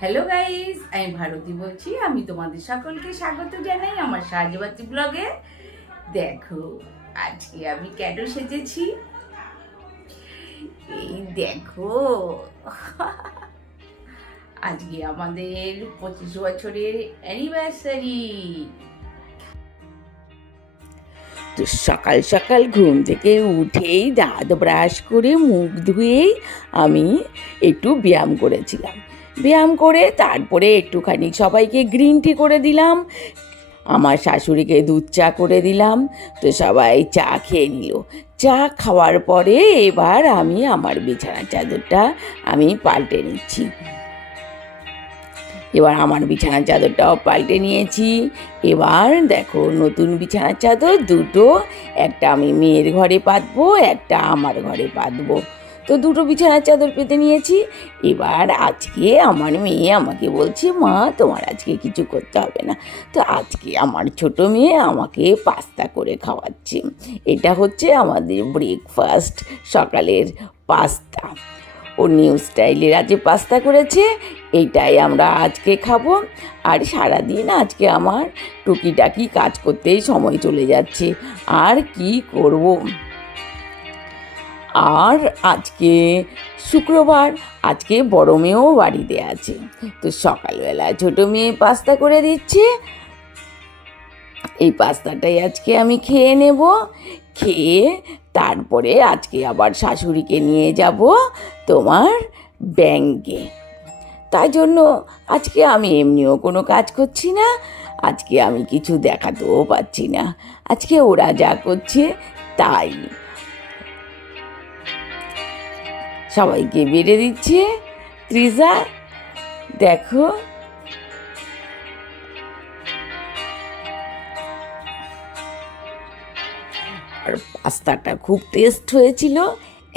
Hello guys, আমি ভারতী বলছি। আমি তোমাদের সকলকে স্বাগত জানাই আমার সাহায্যবাতি ব্লগে। দেখো আজকে আমি কেন সেজেছি, এই দেখো। আজকে আমাদের 25 বছরের অ্যানিভার্সারি। তো সকাল সকাল ঘুম থেকে উঠেই দাঁত ব্রাশ করে মুখ ধুয়েই আমি একটু ব্যায়াম করেছিলাম। ব্যায়াম করে তারপরে একটুখানি সবাইকে গ্রিন টি করে দিলাম, আমার শাশুড়িকে দুধ চা করে দিলাম। তো সবাই চা খেয়ে নিল। চা খাওয়ার পরে এবার আমি আমার বিছানার চাদরটা আমি পাল্টে নিচ্ছি। এবার আমার বিছানার চাদরটাও পাল্টে নিয়েছি। এবার দেখো নতুন বিছানার চাদর দুটো, একটা আমি মেয়ের ঘরে পাতবো, একটা আমার ঘরে পাতবো। তো দুটো বিছানার চাদর পেতে নিয়েছি। এবার আজকে আমার মেয়ে আমাকে বলছে, মা তোমার আজকে কিছু করতে হবে না। তো আজকে আমার ছোট মেয়ে আমাকে পাস্তা করে খাওয়াচ্ছে। এটা হচ্ছে আমাদের ব্রেকফাস্ট, সকালের পাস্তা। ও নিউ স্টাইলের আজকে পাস্তা করেছে, এইটাই আমরা আজকে খাবো। আর সারাদিন আজকে আমার টুকিটাকি কাজ করতেই সময় চলে যাচ্ছে, আর কি করব। আর আজকে শুক্রবার, আজকে বড় মেয়েও বাড়িতে আছে। তো সকালবেলা ছোট মেয়ে পাস্তা করে দিচ্ছে, এই পাস্তাটাই আজকে আমি খেয়ে নেব। খেয়ে তারপরে আজকে আবার শাশুড়িকে নিয়ে যাব তোমার ব্যাংকে। তাই জন্য আজকে আমি এমনিও কোনো কাজ করছি না, আজকে আমি কিছু দেখাতেও পাচ্ছি না। আজকে ওরা যা করছে তাই সবাইকে বেড়ে দিচ্ছে। ত্রিজা দেখো, আর পাস্তাটা খুব টেস্ট হয়েছিল,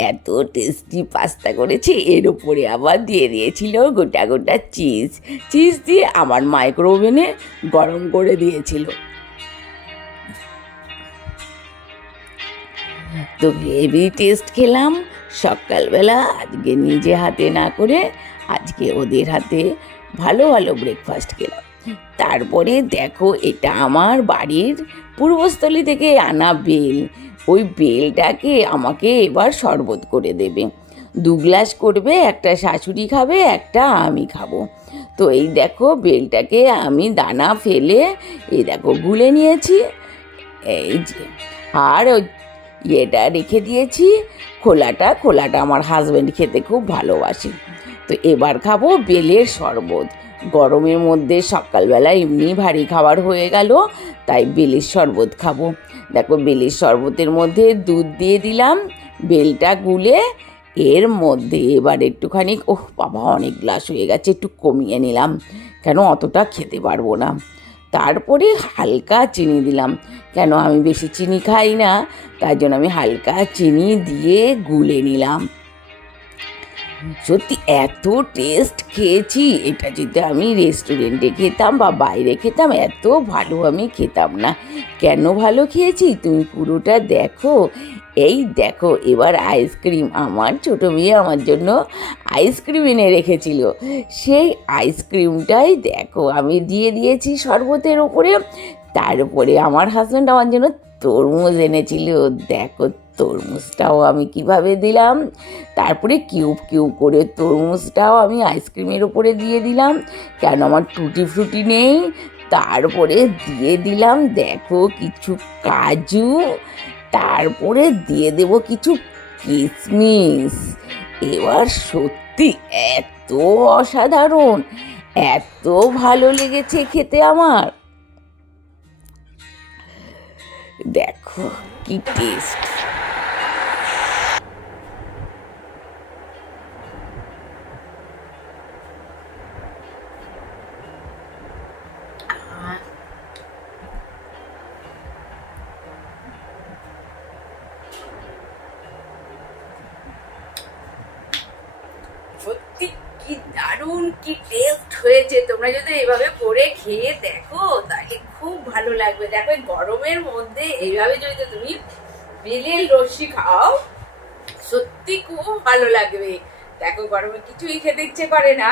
এত টেস্টি পাস্তা করেছে। এর ওপরে আবার দিয়ে দিয়েছিল গোটা গোটা চিজ। চিজ দিয়ে আমার মাইক্রো ওভেনে গরম করে দিয়েছিল। তো হেভি টেস্ট খেলাম সকালবেলা। আজকে নিজে হাতে না করে আজকে ওদের হাতে ভালো ভালো ব্রেকফাস্ট খেলাম। তারপরে দেখো, এটা আমার বাড়ির পূর্বস্থলী থেকে আনা বেল। ওই বেলটাকে আমাকে এবার শরবত করে দেবে। 2 গ্লাস করবে, একটা শাশুড়ি খাবে, একটা আমি খাবো। তো এই দেখো বেলটাকে আমি দানা ফেলে এই দেখো গুলে নিয়েছি, এই যে। আর ওই ইয়েটা রেখে দিয়েছি, খোলাটা আমার হাজব্যান্ড খেতে খুব ভালোবাসে। তো এবার খাবো বেলের শরবত। গরমের মধ্যে সকালবেলা এমনি ভারী খাবার হয়ে গেল, তাই বেলের শরবত খাবো। দেখো বেলের শরবতের মধ্যে দুধ দিয়ে দিলাম, বেলটা গুলে এর মধ্যে এবার একটুখানি, ওহ বাবা অনেক গ্লাস হয়ে গেছে, একটু কমিয়ে নিলাম, কেন অতটা খেতে পারবো না। তারপরে হালকা চিনি দিলাম, কেন আমি বেশি চিনি খাই না, তাই জন্য আমি হালকা চিনি দিয়ে গুলে নিলাম। সত্যি এত টেস্ট খেয়েছি, এটা যদি আমি রেস্টুরেন্টে খেতাম বা বাইরে খেতাম এত ভালো আমি খেতাম না। কেন ভালো খেয়েছি তুমি পুরোটা দেখো। এই দেখো এবার আইসক্রিম, আমার ছোটো মেয়ে আমার জন্য আইসক্রিম এনে রেখেছিল, সেই আইসক্রিমটাই দেখো আমি দিয়ে দিয়েছি শরবতের ওপরে। তারপরে আমার হাজব্যান্ড আমার জন্য তরমুজ এনেছিল, দেখো তরমুজটাও আমি কিভাবে দিলাম। তারপরে কিউব কিউব করে তরমুজটাও আমি আইসক্রিমের ওপরে দিয়ে দিলাম, কেন আমার টুটি ফ্রুটি নেই। তারপরে দিয়ে দিলাম দেখো কিছু কাজু, তারপরে দিয়ে দেব কিছু কিশমিশ। এবার সত্যি এত অসাধারণ, এত ভালো লেগেছে খেতে আমার। দেখো কি টেস্ট। সত্যি কি দারুণ, কি টেস্ট হয়েছে। তোমরা যদি এইভাবে করে খেয়ে দেখো তাহলে খুব ভালো লাগবে। দেখো গরমের মধ্যে এইভাবে যদি তুমি বেলের লস্যি খাও সত্যি খুব ভালো লাগবে। দেখো গরমে কিছুই খেতে ইচ্ছে করে না,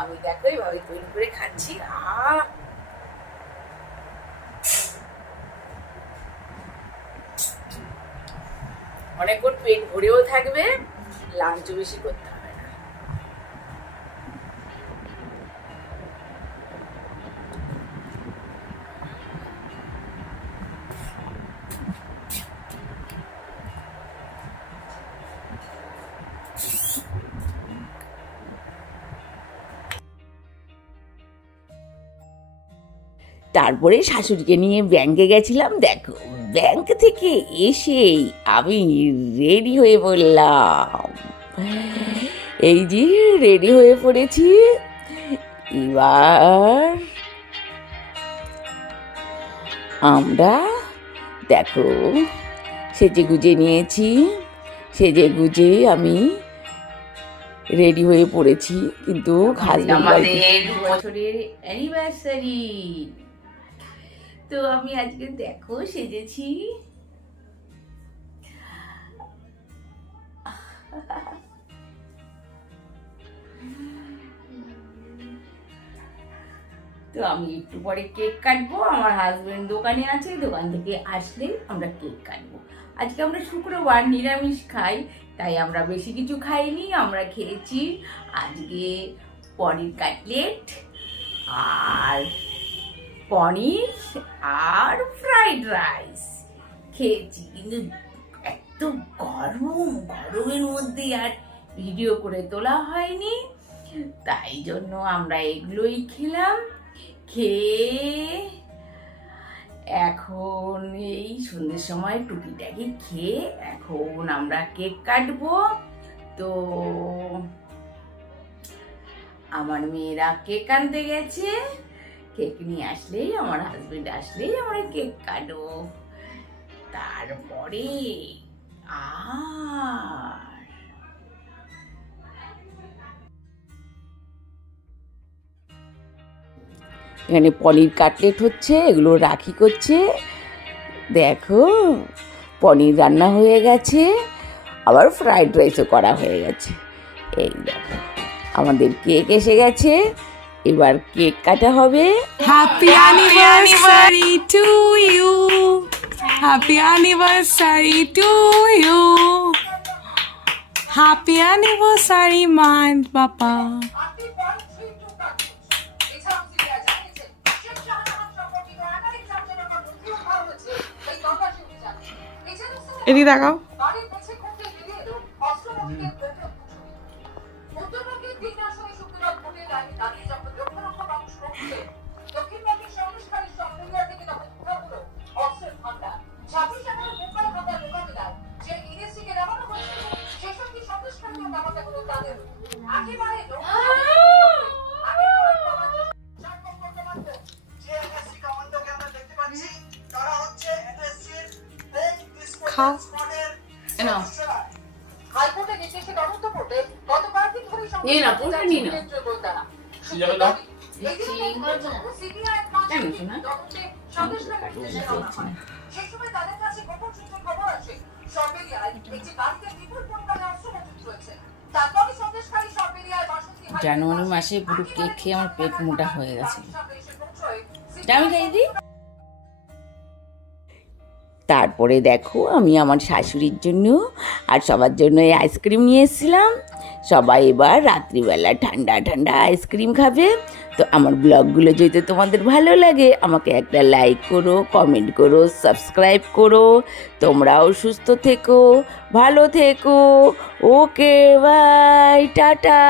আমি দেখো এইভাবে তৈরি করে খাচ্ছি। অনেকক্ষণ পেট ভরেও থাকবে, লাঞ্চও বেশি করতে হবে না। তারপরে শাশুড়িকে নিয়ে ব্যাংকে গেছিলাম। দেখো ব্যাংক থেকে এসেই আমি রেডি হয়ে পড়লাম। এই যে রেডি হয়ে পড়েছি। এবার আমরা দেখো সেজে গুজে নিয়েছি। সেজে গুজে আমি রেডি হয়ে পড়েছি, কিন্তু আমাদের 2 বছরের অ্যানিভার্সারি। তো আমি আজকে দেখো সেজেছি। তো আমি একটু পরে কেক কাটবো। আমার হাজবেন্ড দোকানে আছে, দোকান থেকে আসলে আমরা কেক কাটবো। আজকে আমরা শুক্রবার নিরামিষ খাই, তাই আমরা বেশি কিছু খাইনি। আমরা খেয়েছি আজকে পনির কাটলেট আর পনির আর ফ্রাইড রাইস খেয়েছি। কিন্তু এত গরমের মধ্যে আর ভিডিও করে তোলা হয়নি, তাই জন্য আমরা এগুলোই খেলাম। খেয়ে এখন এই সন্ধ্যের সময় টুকিটাকি খেয়ে এখন আমরা কেক কাটবো। তো আমার মেয়েরা কেক আনতে গেছে, কেক নিয়ে আসলেই, আমার হাজবেন্ড আসলেই আমরা কেক কাটবো। তারপরে এখানে পনির কাটলেট হচ্ছে, এগুলো রাখি করছে। দেখো পনির রান্না হয়ে গেছে, আবার ফ্রাইড রাইসও করা হয়ে গেছে। এই দেখো আমাদের কেক এসে গেছে, এবার কেক কাটা হবে। Happy anniversary to you, happy anniversary to you, happy anniversary মান বাবা। এদি দেখাও। খাও জানুয়ারি মাসে পুরো কেক খেয়ে আমার পেট মোটা হয়ে গেছে। আমি খাই দিই। তারপরে দেখো আমি আমার শাশুড়ির জন্য আর সবার জন্য এই আইসক্রিম নিয়ে এসেছিলাম। সবাই এবার রাত্রিবেলা ঠান্ডা ঠান্ডা আইসক্রিম খাবে। তো আমার ব্লগগুলো যদি তোমাদের ভালো লাগে আমাকে একটা লাইক করো, কমেন্ট করো, সাবস্ক্রাইব করো। তোমরাও সুস্থ থেকো, ভালো থেকো। Okay bye, tata.